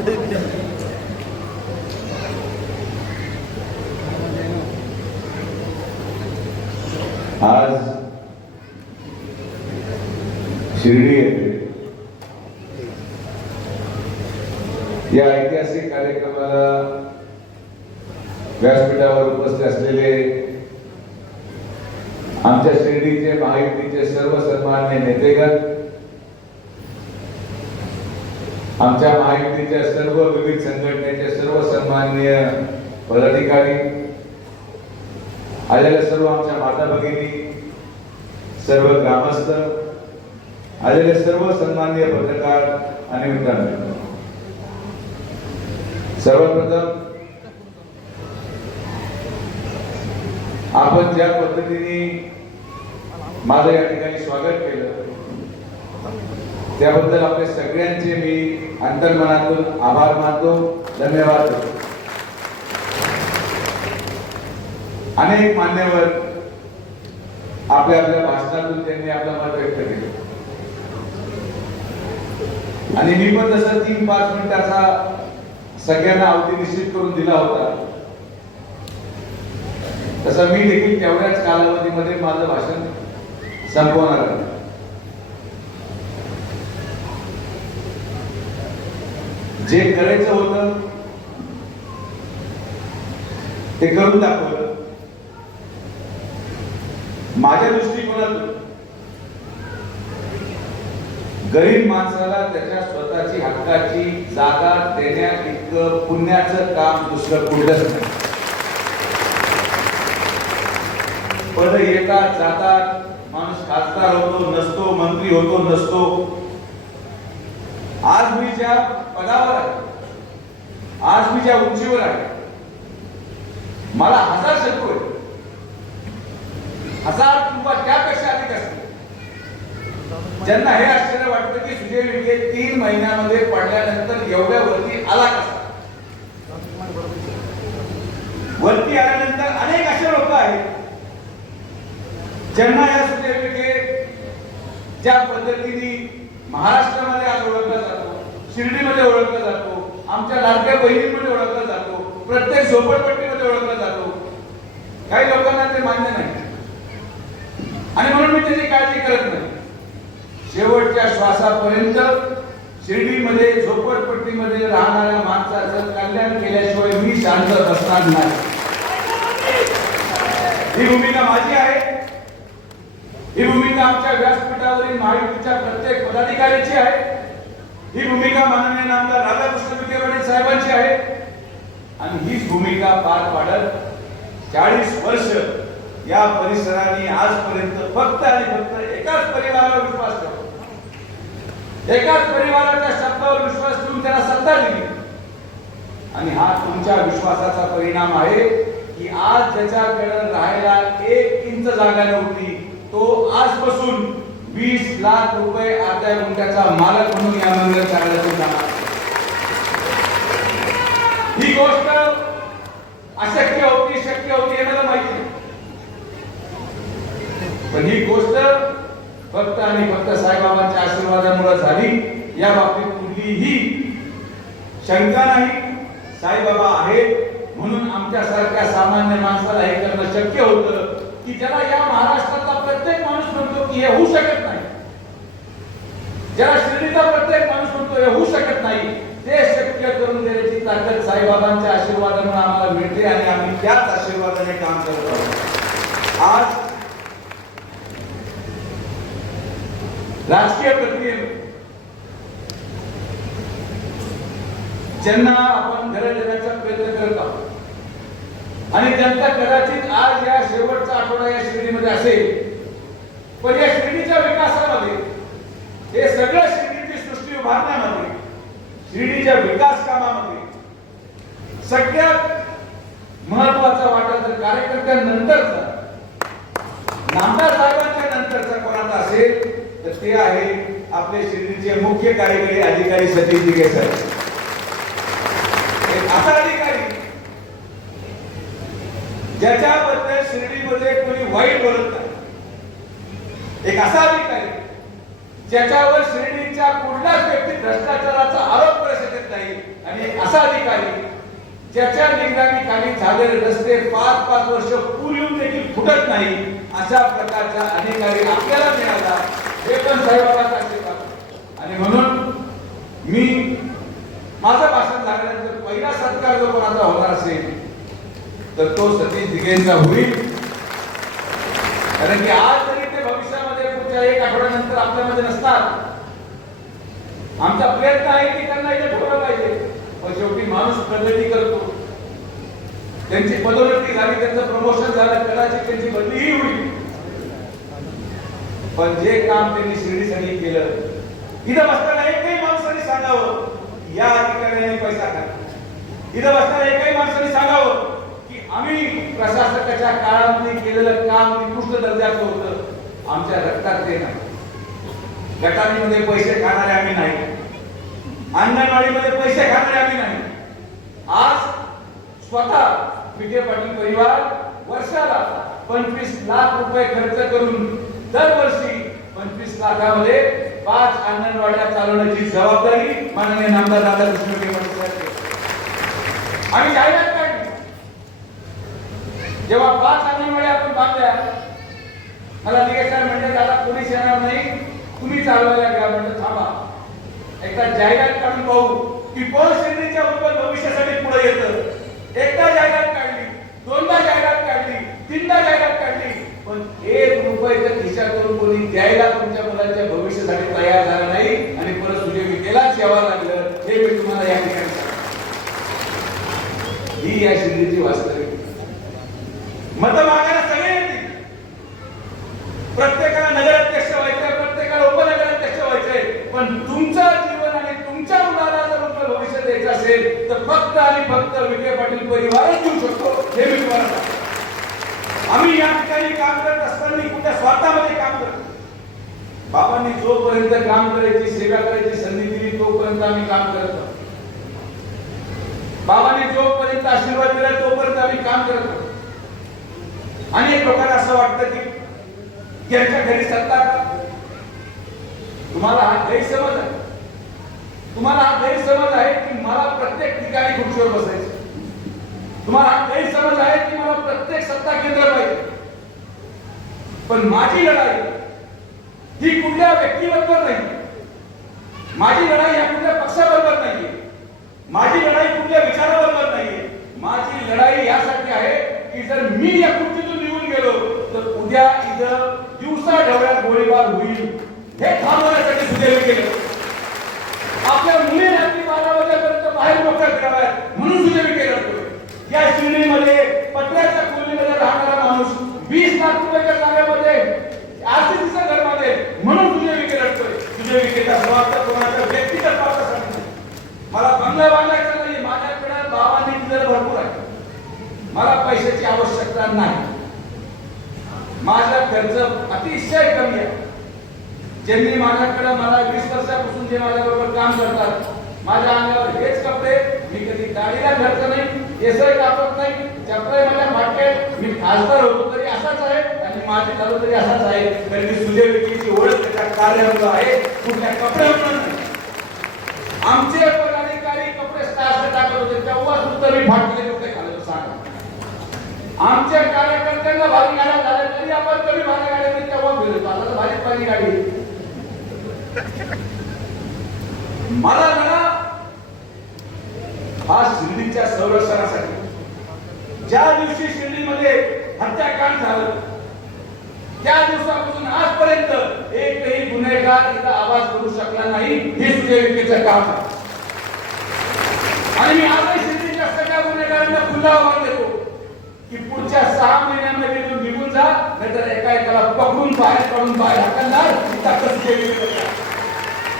आज शिर्डी येथे या ऐतिहासिक कार्यक्रमाला व्यासपीठावर उपस्थित असलेले आमच्या शिर्डीचे महायुतीचे सर्व सन्मान्य नेतेगण आमच्या महायुतीच्या सर्व विविध संघटनेचे सर्व सन्माननीय पदाधिकारी आलेल्या सर्व आमच्या माता भगिनी सर्व ग्रामस्थ आलेले सर्व सन्माननीय पत्रकार आणि मित्रांनो. सर्वप्रथम आपण ज्या पद्धतीने माझं या ठिकाणी स्वागत केलं त्याबद्दल आपल्या सगळ्यांचे मी अंतर्मनातून आभार मानतो. धन्यवाद. अनेक मान्यवर आपल्या आपल्या भाषणातून त्यांनी आपलं मत व्यक्त केलं. आणि मी पण तसं तीन पाच मिनिटाचा सगळ्यांना अवधी निश्चित करून दिला होता तसं मी देखील तेवढ्याच कालावधीमध्ये माझं भाषण संपवणार आहे. जे करायचं होतं ते करून दाखवलं. माझ्या दृष्टिकोनातून गरीब माणसाला त्याच्या स्वतःची हक्काची जागा देण्यात इतकं पुण्याचं काम दुसरं कुठलंच नाही. पद येतात जातात माणूस खासदार होतो नसतो मंत्री होतो नसतो. आज मी ज्या पदावर आहे. आज मी ज्या उंचीवर आहे मला हजार शत्रू आहे हजार किंवा त्यापेक्षा अधिक असते ज्यांना हे आश्चर्य वाटतं की सुजय विखे तीन महिन्यामध्ये पडल्यानंतर एवढ्या वरती आला कसा? वरती आल्यानंतर अनेक असे लोक आहेत ज्यांना या सुजय विखे ज्या पद्धतीने महाराष्ट्रामध्ये आज ओळखला शिर्डीमध्ये ओळखला जातो आमच्या लाडक्या बहिणींमध्ये ओळखला जातो प्रत्येक झोपडपट्टीमध्ये ओळखला जातो. काही लोकांना ते मान्य नाही. आणि म्हणून मी त्याची काळजी करत नाही. शेवटच्या श्वासापर्यंत शिर्डीमध्ये झोपडपट्टीमध्ये राहणाऱ्या माणसाचं कल्याण केल्याशिवाय मी शांत बसणार नाही. ही भूमिका माझी आहे. ही भूमिका आमच्या व्यासपीठावरील महायुतीच्या प्रत्येक पदाधिकाऱ्याची आहे. ही भूमिका माननीय आमदार राधाकृष्ण विखे पाटील साहेबांची आहे. आणि हीच भूमिका पार पाडत चाळीस वर्ष या परिसराने आजपर्यंत फक्त आणि फक्त एकाच परिवारावर विश्वास ठेवला. एकाच परिवाराच्या शब्दावर विश्वास ठेवून त्याला सत्ता दिली. आणि हा तुमच्या विश्वासाचा परिणाम आहे की आज ज्याच्याकडे राहायला एक इंच जागा नव्हती तो आजपासून वीस लाख रुपये अर्ध्या गुंठ्याचा मालक म्हणून या मंदिर कार्यालयातून जाणार ही गोष्ट अशक्य होती शक्य होती हे मला माहिती पण ही गोष्ट फक्त आणि फक्त साईबाबांच्या आशीर्वादामुळे झाली. या बाबतीत कुठलीही शंका नाही. साईबाबा आहेत म्हणून आमच्यासारख्या सामान्य माणसाला हे करणं शक्य होतं की ज्याला या महाराष्ट्रात की हे होऊ शकत नाही. ज्या श्रेणीचा प्रत्येक माणूस म्हणतो हे होऊ शकत नाही ते शक्य करून देण्याची ताकद साईबाबांच्या आशीर्वादामुळे आम्हाला मिळते आणि आम्ही त्याच आशीर्वादाने काम करत आहोत. आज राजकीय प्रक्रिये ज्यांना आपण घरं देण्याचा प्रयत्न करत आहोत आणि त्यांचा कदाचित आज या शेवटचा आठवडा या श्रेणीमध्ये असेल पण या शिर्डीच्या विकासामध्ये हे सगळं शिर्डीची सृष्टी उभारण्यामध्ये शिर्डीच्या विकास कामामध्ये सगळ्यात महत्त्वाचा वाटा जर कार्यकर्त्यांनंतरचा नामदार साहेबांच्या नंतरचा कोणाचा असेल तर ते आहे आपले शिर्डीचे मुख्य कार्यकारी अधिकारी सतीश दिघे साहेब. एक असा अधिकारी. ज्याच्याबद्दल शिर्डीमध्ये कोणी वाईट बोलत नाही. एक असा अधिकारी ज्याच्यावर शिर्डीच्या कुठलाच व्यक्ती भ्रष्टाचाराचा आरोप करू शकत नाही. आणि असा अधिकारी ज्याच्या निगराणीखाली झालेले रस्ते पाच पाच वर्ष पूर येऊन देखील फुटत नाही अशा प्रकारचा अधिकारी आपल्याला मिळाला. हे पण साहेबांचा आशीर्वाद आणि म्हणून मी माझं भाषण झाल्यानंतर पहिला सत्कार जो कोणाचा होणार असेल तर तो सतीश दिगेंचा होईल. कारण की आज जरी ते भविष्यामध्ये पुढच्या एक आठवड्यानंतर आपल्यामध्ये नसतात. आमचा प्रयत्न आहे की त्यांना इथे ठेवलं पाहिजे. पण शेवटी माणूस प्रगती करतो. त्यांची पदोन्नती झाली त्यांचं प्रमोशन झालं कदाचित त्यांची बदलीही होईल. पण जे काम त्यांनी शिर्डीसाठी केलं इथं बसताना एकही माणसाने सांगावं या अधिकाऱ्याने पैसा खाल्ला इथं बसताना एकही माणसाने सांगावं की आम्ही प्रशासकाच्या काळामध्ये केलेलं काम निकृष्ट दर्जाचं होतं. आमच्या रक्तात ते नाही. गटारीमध्ये पैसे खाणारे आम्ही नाही. अंगणवाडीमध्ये पैसे खाणारे आम्ही नाही. आज स्वतः विजय पाटील परिवार वर्षाला पंचवीस लाख रुपये खर्च करून दरवर्षी पंचवीस लाखामध्ये पाच अंगणवाड्या चालवण्याची जबाबदारी माननीय नामदार राधाकृष्ण विखे पाटील आम्ही जाहिरात काढली. जेव्हा पाच अंगणवाड्या आपण बांधल्या मला निकेश म्हणजे दादा पोलीस येणार नाही. तुम्ही चालवायला घ्या म्हणजे थांबा. एकदा जाहिरात काढून पाहू. की कोण उत्पन्न भविष्यासाठी पुढे येतं. एकदा जाहिरात काढली दोनदा जाहिरात काढली तीनदा जाहिरात काढली. पण एक रुपये तर करून कोणी द्यायला तुमच्या मुलांच्या भविष्यासाठी तयार झाला नाही आणि परत तुझे विकेलाच यावं लागलं. हे मी तुम्हाला या ठिकाणी ही या शिंदेची वास्तविक मत मागायला सगळे येतील. प्रत्येकाला नगराध्यक्ष पण तुमचं जीवन आणि तुमच्या मुलाला जर भविष्य द्यायचं असेल तर फक्त आणि फक्त विखे पाटील परिवारच देऊ शकतो हे मी तुम्हाला आम्ही या ठिकाणी काम करत असताना कुठल्या स्वार्थामध्ये काम करतो बाबांनी जोपर्यंत काम करायची सेवा करायची संधी दिली तोपर्यंत आम्ही काम करत आहोत. बाबांनी जोपर्यंत आशीर्वाद दिला तोपर्यंत आम्ही काम करत आहोत. अनेक लोकांना असं वाटतं की यांच्या घरी सत्ता का? तुम्हाला हा गैरसमज आहे. तुम्हाला हा गैरसमज आहे की मला प्रत्येक ठिकाणी खुर्चीवर बसायचं. तुम्हाला हा गैरसमज आहे की मला प्रत्येक सत्ता केंद्र पाहिजे पण माझी लढाई ही कुठल्या व्यक्तीबरोबर नाही. माझी लढाई ह्या कुठल्या पक्षाबरोबर नाहीये. माझी लढाई कुठल्या विचाराबरोबर नाहीये. माझी लढाई यासाठी आहे की जर मी या खुर्चीतून निघून गेलो तर उद्या इथं दिवसा ढवळ्यात गोळीबार होईल. हे थांबवण्यासाठी सुदैव केलं. आपल्या मुली रात्री बारा वाजेपर्यंत बाहेर नोकर फिराव्यात म्हणून सुदैव केलं या शिर्डीमध्ये पत्र्याच्या खोलीमध्ये राहणारा माणूस वीस लाख रुपयाच्या जागेमध्ये आरसीसीच्या घरमध्ये म्हणून तुझे विके असतोय तुझे विकेचा स्वार्थ कोणाचा व्यक्तीचा स्वार्थ सांगितलं मला बंगला बांधायचा नाही माझ्याकडे बाबांनी दिलेलं भरपूर आहे. मला पैशाची आवश्यकता नाही. माझा खर्च अतिशय कमी आहे. ज्यांनी माझ्याकडे मला वीस वर्षापासून जे माझ्याबरोबर काम करतात माझ्या अंगावर हेच कपडे मी कधी गाडीला घडत नाही केसही कापत नाही चपळे मला वाटते मी खासदार होतो तरी असाच आहे आणि माझे झालो तरी असाच आहे. तरी मी सुजय व्यक्तीची ओळख त्याच्या कार्यावर आहे. कुठल्या कपड्यावर आमचे पदाधिकारी कपडे स्टाफ टाकत होते तेव्हा सुद्धा मी फाटलेले कपडे घालत सांगा आमच्या कार्यकर्त्यांना भारी गाड्या झाल्या तरी आपण कमी भारी गाड्या तेव्हा फिरतो आता तर भारी गाडी मला म्हणा हा शिर्डीच्या संरक्षणासाठी ज्या दिवशी शिर्डीमध्ये हत्याकांड झालं त्या दिवसापासून आजपर्यंत एकही गुन्हेगार इथं आवाज करू शकला नाही हे सुजय काम आणि मी आजही शिर्डीच्या सगळ्या गुन्हेगारांना खुल्ला आव्हान देतो की पुढच्या सहा महिन्यामध्ये तू निघून जा नाहीतर एका एकाला पकडून बाहेर पडून बाहेर हकलणार ही ताकद सुजय विखेचं आहे.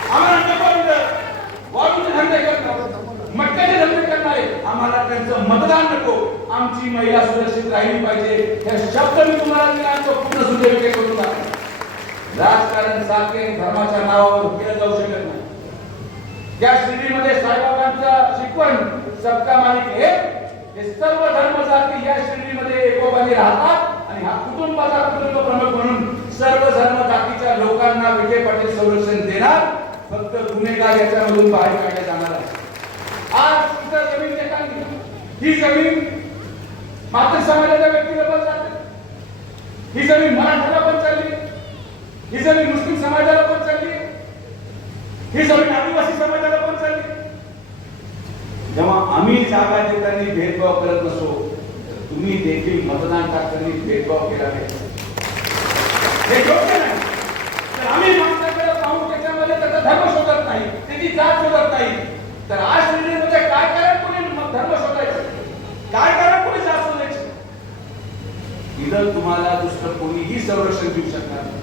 आम्हाला नको इथं वाळूचे धंदे करणार मटक्याचे धंदे करणारे आम्हाला त्यांचं मतदान नको. आमची महिला सुरक्षित राहिली पाहिजे. हे शब्द मी तुम्हाला दिला आणि तो पूर्ण करून राजकारण सारखे धर्माच्या नावावर केलं जाऊ शकत नाही. त्या श्रेणीमध्ये साईबाबांचा शिकवण सबका मालिक हे हे सर्व धर्म जाती या श्रेणीमध्ये एकोपाने राहतात आणि हा कुटुंबाचा कुटुंब प्रमुख म्हणून सर्व धर्म जातीच्या लोकांना विखे पाटील संरक्षण देणार. फक्त गुन्हेगार याच्यामधून बाहेर काढले जाणार आहे आज इतर जमीन देताना ही जमीन मात्र समाजाच्या व्यक्तीला पण जाते. ही जमीन मराठ्याला पण चालली. ही जमीन मुस्लिम समाजाला पण चालली. ही जमीन आदिवासी समाजाला पण चालली. जेव्हा आम्ही जागा देताना भेदभाव करत नसो तर तुम्ही देखील मतदान टाकताना भेदभाव केला नाही हे योग्य नाही. तर आम्ही धर्म शोधत नाही त्याची जात शोधत नाही. तर आज श्रेणीमध्ये काय कारण कोणी मग धर्म शोधायचं? काय कारण कोणी जात शोधायची? इथं तुम्हाला दुसरं कोणीही संरक्षण देऊ शकणार नाही.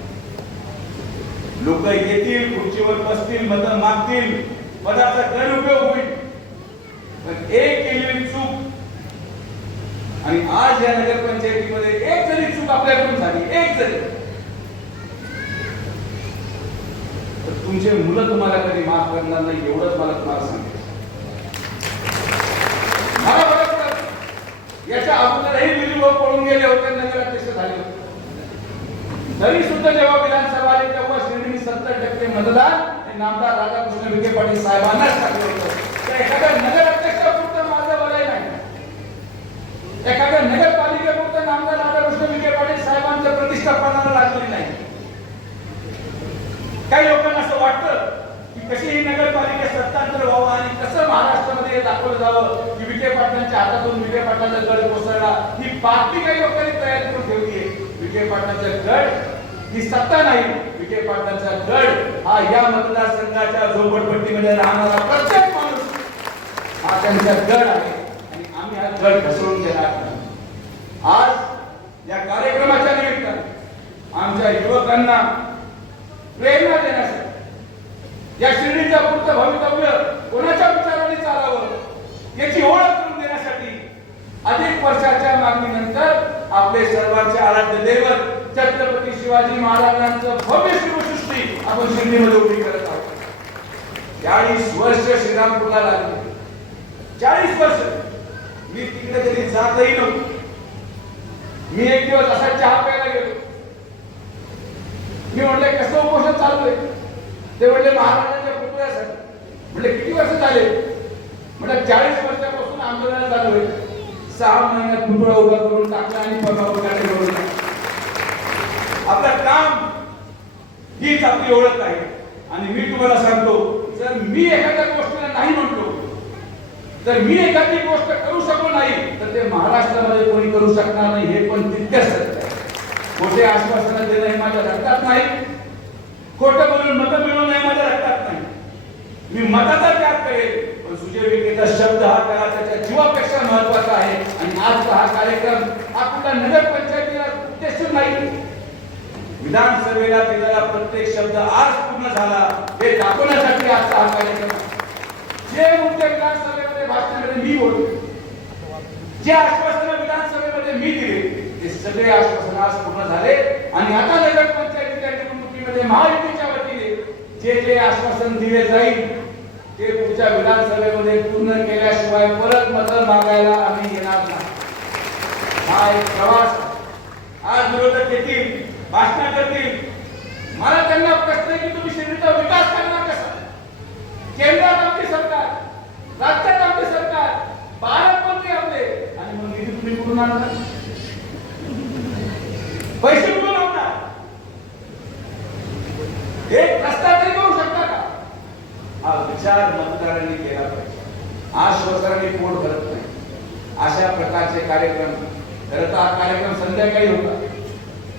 लोक येतील खुर्चीवर बसतील मदत मागतील पदाचा गैरउपयोग होईल. पण एक केलेली चूक आणि आज या नगरपंचायतीमध्ये एक जरी चूक आपल्याकडून झाली एक जरी तुमचे मुलं तुम्हाला कधी माफ करणार नाही एवढंच मला तुम्हाला सांगायचं याच्या अगोदरही दिलीप भाऊ पळून गेले होते नगराध्यक्ष झाले होते. तरी सुद्धा जेव्हा विधानसभा आली तेव्हा श्रेणी सत्तर टक्के मतदान हे नामदार राधाकृष्ण विखे पाटील साहेबांनाच टाकलं होतं. तर एखाद्या नगराध्यक्षापुरतं माझं वलय नाही. एखाद्या नगरपालिकेपुरतं नामदार राधाकृष्ण विखे पाटील साहेबांचं प्रतिष्ठा पणाला लागलेली नाही काही लोकांना असं वाटतं की कशी ही नगरपालिका सत्तांतर व्हावं आणि कसं महाराष्ट्रामध्ये हे दाखवलं जावं की विखे पाटलांच्या हातातून विखे पाटलांचा गड कोसळला ही बातमी काही लोकांनी तयार करून ठेवली आहे. विखे पाटलांचा गड ही सत्ता नाही. विखे पाटलांचा गड हा या मतदारसंघाच्या झोपडपट्टीमध्ये राहणारा प्रत्येक माणूस हा त्यांचा गड आहे. आणि आम्ही हा गड घसरून गेला आज या कार्यक्रमाच्या निमित्ताने आमच्या युवकांना प्रेरणा देण्यासाठी. या शिर्डीचं पुढचं भवितव्य कोणाच्या विचाराने चालावं याची ओळख करून देण्यासाठी अधिक वर्षाच्या मागणीनंतर आपले सर्वांचे आराध्य दैवत छत्रपती शिवाजी महाराजांचं भव्य शिवसृष्टी आपण शिर्डीमध्ये उभी करत आहोत. चाळीस वर्ष श्रीरामपूरला लागले. चाळीस वर्ष. मी तिकडे तरी जातही नव्हतो. मी एक दिवस असा चहा प्यायला गेलो. मी म्हणले कसं उपोषण चालू आहे ते म्हणले महाराजांच्या पुतळ्यासाठी. म्हणले किती वर्ष झाले? म्हटलं चाळीस वर्षापासून आंदोलन चालू आहे. सहा महिन्यात पुतळा उभा करून टाकला आणि पगार करून आपलं काम हीच आपली ओळख आहे. आणि मी तुम्हाला सांगतो जर मी एखाद्या गोष्टीला नाही म्हणतो जर मी एखादी गोष्ट करू शकलो नाही तर ते महाराष्ट्रामध्ये कोणी करू शकणार नाही हे पण तितक्याच सत्य खोटे आश्वासन देणं हे माझ्या रक्तात नाही. खोटं बोलून मतं मिळवणं हे माझ्या रक्तात नाही. मी मताचा त्याग करेल पण सुजय विखेचा शब्द हा त्याला त्याच्या जीवापेक्षा महत्त्वाचा आहे. आणि आजचा हा कार्यक्रम हा कुठला नगर पंचायतीला उद्देशून नाही. विधानसभेला दिलेला प्रत्येक शब्द आज पूर्ण झाला. हे दाखवण्यासाठी आजचा हा कार्यक्रम जे मुद्दे विधानसभेमध्ये भाषणामध्ये मी बोलतो जे आश्वासन विधानसभेमध्ये मी दिले सगळे आश्वासन आज पूर्ण झाले. आणि आता नगर पंचायतीच्या निवडणुकीमध्ये महायुतीच्या वतीने जे जे आश्वासन दिले जाईल ते पुढच्या विधानसभेमध्ये पूर्ण केल्याशिवाय परत मत मागायला आम्ही येणार नाही. हा एक प्रवास आज विरोधक येतील भाषण करतील मला त्यांना प्रश्न आहे की तुम्ही शिर्डीचा विकास करणार कसा? केंद्रात आमची सरकार राज्यात आमचे सरकार पालकमंत्री आपले आणि मग निधी तुम्ही कुठून आणणार पैसे कुठून आणणार एक रस्ता तरी करू शकता का हा विचार मतदारांनी केला पाहिजे आश्वासनाने पोट भरत नाही अशा प्रकारचे कार्यक्रम खरं तर हा कार्यक्रम संध्याकाळी होता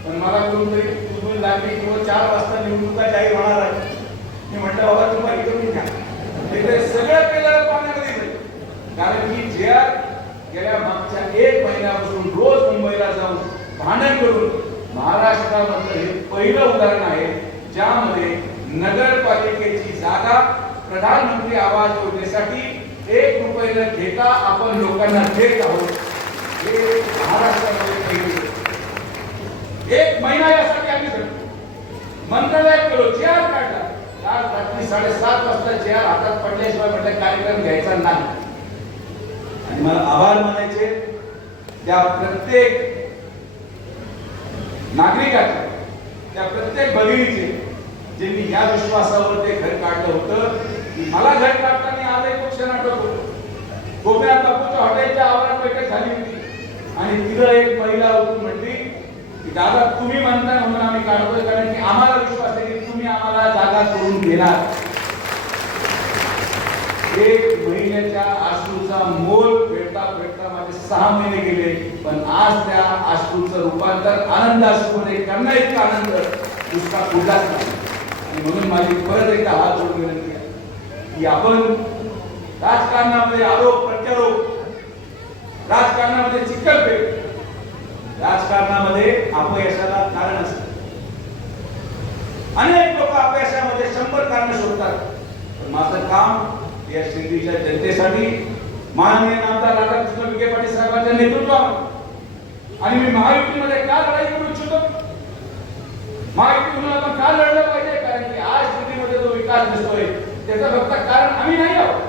पण मला कोणतरी कुठून लागली किंवा चार वाजता निवडणुका जाहीर होणार आहे मी म्हटलं बाबा तुम्हाला करून घ्या तिथे सगळं केलेलं पाण्यामध्ये जाईल कारण की जे गेल्या मागच्या एक महिन्यापासून रोज मुंबईला जाऊन भांडण करून महाराष्ट्रामधलं हे पहिलं उदाहरण आहे ज्यामध्ये नगरपालिकेची जागा प्रधानमंत्री आवास योजनेसाठी एक रुपये न घेता आपण लोकांना देत आहोत. हे महाराष्ट्रामध्ये एक महिना यासाठी आम्ही मंत्रालयात गेलो जे आर काढला. काल रात्री साडेसात वाजता जे आर हातात पडल्याशिवाय म्हटलं कार्यक्रम घ्यायचा नाही. आणि मला आभार मानायचे त्या प्रत्येक नागरिकाचे त्या प्रत्येक भगिनीचे ज्यांनी या विश्वासावर ते घर काढलं होतं मला घर काढताना आजही तो क्षण आठवतो कोकणात बापूच्या हॉटेलच्या आवारात बैठक झाली होती. आणि तिथं एक महिला होती म्हटली की दादा तुम्ही म्हणताय म्हणून आम्ही काढतोय कारण की आम्हाला विश्वास आहे की तुम्ही आम्हाला जागा करून देणार. एक महिन्याच्या आसूचा मोल भेटता भेटता माझे सहा महिने गेले. पण आज त्या अश्रूचं रूपांतर आनंद अश्रूमध्ये त्यांना इतका आनंद दुसरा कुठलाच नाही. आणि म्हणून माझी परत एकदा हात जोडून विनंती आहे की आपण राजकारणामध्ये आरोप प्रत्यारोप राजकारणामध्ये चिकलपेट राजकारणामध्ये अपयशाला कारण असतं. अनेक लोक अपयशामध्ये शंभर कारण शोधतात. पण माझं काम या शिर्डीच्या जनतेसाठी माननीय नामदार राधाकृष्ण विखे पाटील साहेबांच्या नेतृत्वामध्ये आणि मी महायुतीमध्ये का लढाई करू इच्छितो? महायुतीतून आपण का लढलं पाहिजे? कारण की आज स्थितीमध्ये जो विकास दिसतोय त्याचं फक्त कारण आम्ही नाही आहोत.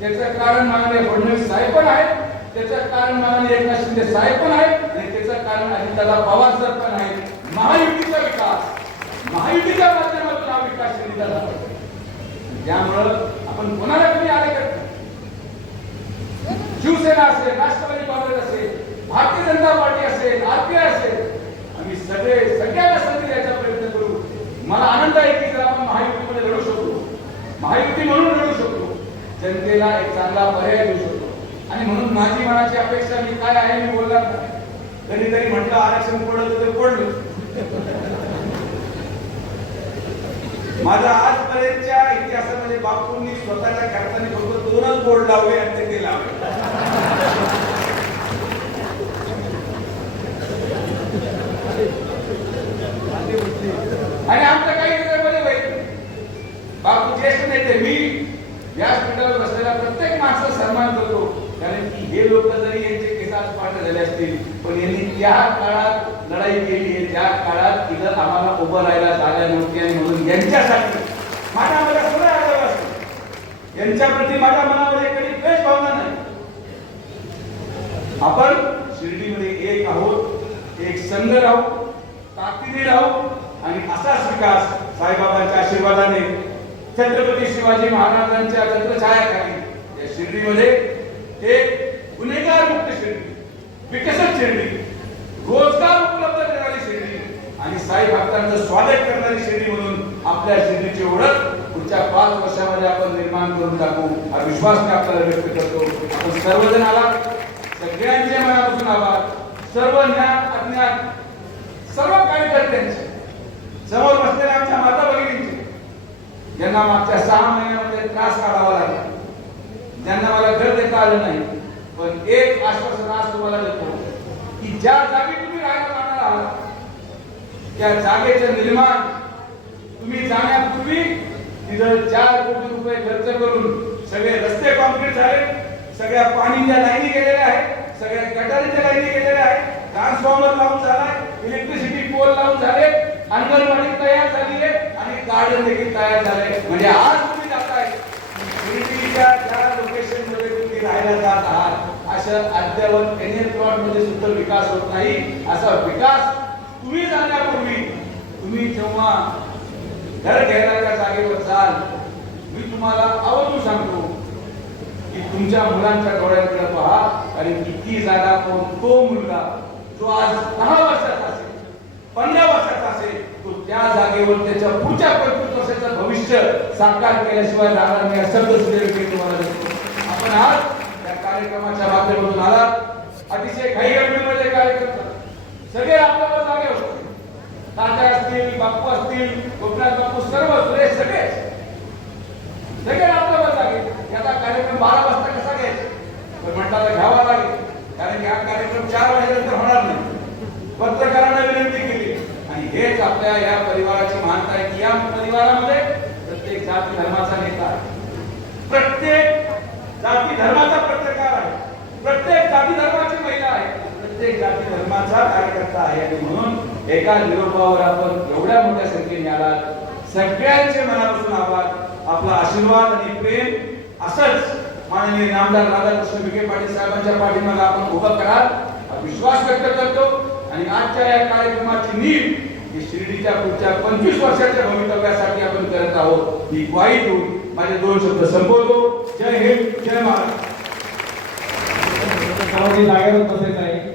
त्याचं कारण माननीय फडणवीस साहेब पण आहेत त्याचं कारण माननीय एकनाथ शिंदे साहेब पण आहेत आणि त्याचं कारण अजितदादा पवार सर पण आहेत. महायुतीचा विकास महायुतीच्या माध्यमातून हा विकास शिर्डीचा झाला त्यामुळं आपण कोणाला कमी आले करतो शिवसेना असेल राष्ट्रवादी भारतीय जनता पार्टी असेल आरपीआय असेल आम्ही सगळे सगळ्यांना संधी द्यायचा प्रयत्न करू. मला आनंद आहे की जर आपण महायुतीमध्ये लढू शकतो महायुती म्हणून लढू शकतो जनतेला एक चांगला पर्याय देऊ शकतो आणि म्हणून माझी मनाची अपेक्षा मी काय आहे मी बोलणार नाही. कधीतरी म्हटलं आरक्षण पडलं तर पडलं. माझा आजपर्यंतच्या इतिहासामध्ये बापूंनी स्वतःच्या खर्चाने फक्त दोनच बोर्ड लावले आणि ते ते लावले. आणि आमचं काही मध्ये होईल बापू ज्येष्ठ नेते मी व्यासपीठावर बसलेला प्रत्येक माणसाचा सन्मान करतो. कारण की हे लोक जरी यांचे केसात पाठ झाले असतील पण यांनी त्या काळात लढाई केली आहे. त्या काळात इथं आम्हाला उभं राहायला जागा नव्हती आणि म्हणून यांच्यासाठी माझ्या मला सगळं आदर असतो. यांच्याप्रती माझ्या मनामध्ये कधी द्वेष भावना नाही. आपण शिर्डीमध्ये एक आहोत एक संघ राहू ताकदीने राहू आणि असाच विकास साईबाबांच्या आशीर्वादाने छत्रपती शिवाजी महाराजांच्या छत्रछायाखाली या शिर्डीमध्ये हे गुन्हेगार मुक्त शिर्डी विकसित शिर्डी रोजगार उपलब्ध करणारी शिर्डी आणि साई भक्तांचं स्वागत करणारी शिर्डी म्हणून आपल्या शिर्डीची ओळख पुढच्या पाच वर्षामध्ये आपण निर्माण करून टाकू हा विश्वास मी आपल्याला व्यक्त करतो. आपण सर्वजण आला सगळ्यांच्या मनापासून आभार. सर्व ज्ञान अज्ञान सर्व कार्यकर्त्यांचे समोर बसलेल्या आमच्या माता भगिनींचे. ज्यांना मागच्या सहा महिन्यामध्ये त्रास काढावा लागला. ज्यांना मला घर देता आलं नाही पण एक आश्वासन आज तुम्हाला देतो. की ज्या जागी तुम्ही राहायला जाणार आहात त्या जागेचं निर्माण तुम्ही जाण्यापूर्वी तिथं चार कोटी रुपये खर्च करून सगळे रस्ते कॉन्क्रीट झाले सगळ्या पाणीच्या लाईनी गेलेल्या आहेत सगळ्या गटारीच्या लाईनी गेलेल्या आहेत ट्रान्सफॉर्मर लावून झालाय इलेक्ट्रिसिटी पोल लावून झाले अंगणवाडी तयार झाली आहे आणि गार्डन देखील तयार झाले म्हणजे आज तुम्ही जाताय. शिर्डीच्या ज्या लोकेशनमध्ये तुम्ही राहायला जात आहात अशा अद्यावत एनएल प्लॉटमध्ये सुद्धा विकास होत नाही. असा विकास तुम्ही जाण्यापूर्वी तुम्ही जेव्हा घर घेणाऱ्या जागेवर जाल मी तुम्हाला आवर्जून सांगतो की तुमच्या मुलांच्या डोळ्यांकडे पहा आणि किती जागा कोण तो मुलगा जो आज दहा वर्षाचा असेल. पंधरा वर्षाचा असेल तो त्या जागेवर त्याच्या पुढच्या पंचवीस वर्षाचं भविष्य साकार केल्याशिवाय राहणार नाही असं तुम्हाला देतो आपण आज त्या कार्यक्रमाच्या माध्यमातून आला अतिशय घाई गडबडीमध्ये कार्यक्रम सगळे आपल्याला जागे होते. तात्या असतील बाप्पू असतील गोपनाथ बाप्पू सर्व सुरेश सगळे. सगळे आपल्याला जागे. याचा कार्यक्रम बारा वाजता कसा घ्यायचा? तर म्हटलं घ्यावा लागेल. कारण की हा कार्यक्रम चार वाजेनंतर होणार नाही. पत्रकारांना विनंती केली आणि हेच आपल्या या परिवाराची मानता आहे की या परिवारामध्ये प्रत्येक जाती धर्माचा नेता आहे. प्रत्येक जाती धर्माचा पत्रकार आहे. प्रत्येक जाती धर्माची महिला आहे. प्रत्येक जाती धर्माचा कार्यकर्ता आहे. आणि म्हणून एका निरोपावर आपण एवढ्या मोठ्या संख्येने आलात. सगळ्यांचे मनापासून आभार. आपला आशीर्वाद आणि प्रेम असंच माननीय नामदार राधाकृष्ण विखे पाटील साहेबांच्या पाठीमागे आपण उभं करा विश्वास व्यक्त करतो. आणि आजच्या या कार्यक्रमाची नीट की शिर्डीच्या पुढच्या पंचवीस वर्षाच्या भवितव्यासाठी आपण करत आहोत ही ग्वाही देऊन माझे दोन शब्द संपवतो. जय हिंद जय महाराष्ट्र. जागेवर बसायचं आहे.